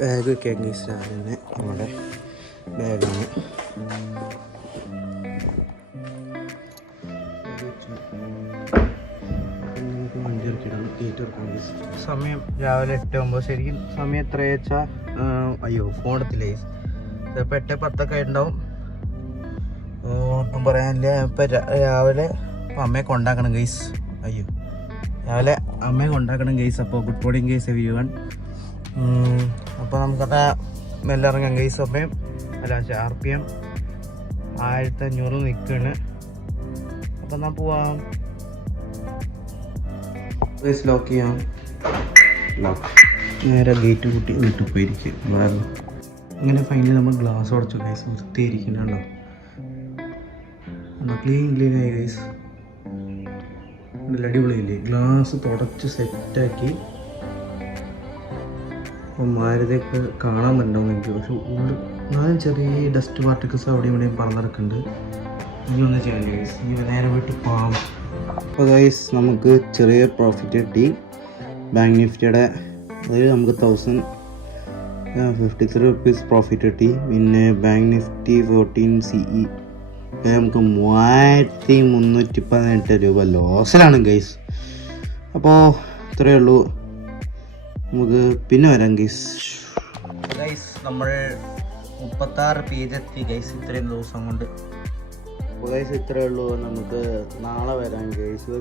Bag കേങ്ങീസിലാണ് നമ്മുടെ ബാഗാണ്. വണ്ടി ഇറക്കിയിട്ടാണ് ഗേറ്റ് ഇറക്കുന്നത്. സമയം രാവിലെ 8:09. ശരിക്കും സമയം എത്ര വെച്ചാൽ അയ്യോ ഫോണെത്തില്ലേ, ചിലപ്പോൾ 8:10 ഉണ്ടാവും. ഒന്നും പറയാനില്ല. ഇപ്പം രാവിലെ അമ്മയെ കൊണ്ടാക്കണം ഗൈസ്. അയ്യോ രാവിലെ അമ്മയെ കൊണ്ടാക്കണം ഗൈസ്. അപ്പോൾ good morning guys every one. അപ്പോൾ നമുക്കത് മെല്ലെ ഇറങ്ങാം ഗൈസ്. സമയം അല്ല RPM 1500 നിൽക്കുകയാണ്. അപ്പം എന്നാൽ പോവാം ഗൈസ്. ലോക്ക് ചെയ്യാം. ലോക്ക് നേരെ ഗേറ്റ് കൂട്ടി വീട്ടിൽ പോയിരിക്കും. അങ്ങനെ ഫൈനലി നമ്മൾ ഗ്ലാസ് ഉടച്ചു ഗൈസ്. വൃത്തിയിരിക്കുന്നുണ്ടോ, ക്ലീൻ ആയി ഗൈസ്. നല്ല അടിപൊളിയില്ലേ. ഗ്ലാസ് തുടച്ച് സെറ്റാക്കി. അപ്പം മാരുതിയൊക്കെ കാണാൻ പറ്റുന്നുണ്ടാവും എനിക്ക്. പക്ഷെ ഉള്ളിൽ നാലും ചെറിയ ഡസ്റ്റ് പാർട്ടിക്കിൾസ് അവിടെയും ഇവിടെയും പറന്നിറക്കുന്നുണ്ട്. ഇതൊന്നും ചെയ്യണ്ട ഗൈസ്. ഇനി നേരെ വീട്ടിൽ പോകാം. അപ്പോൾ ഗൈസ് നമുക്ക് ചെറിയ പ്രോഫിറ്റ് കിട്ടി ബാങ്ക് നിഫ്റ്റിയുടെ. അതായത് നമുക്ക് 1053 റുപ്പീസ് പ്രോഫിറ്റ് കിട്ടി. പിന്നെ ബാങ്ക് നിഫ്റ്റി 14 CE നമുക്ക് 3318 രൂപ ലോസിലാണ് ഗൈസ്. അപ്പോൾ ഇത്രയേ ഉള്ളൂ. നമുക്ക് പിന്നെ വരാം ഗൈസ്. നമ്മൾ 36 പേജെത്തി ഗൈസ് ഇത്രയും ദിവസം കൊണ്ട്. അപ്പോൾ ഗൈസ് ഇത്രയേ ഉള്ളൂ. നമുക്ക് നാളെ വരാം ഗൈസ്.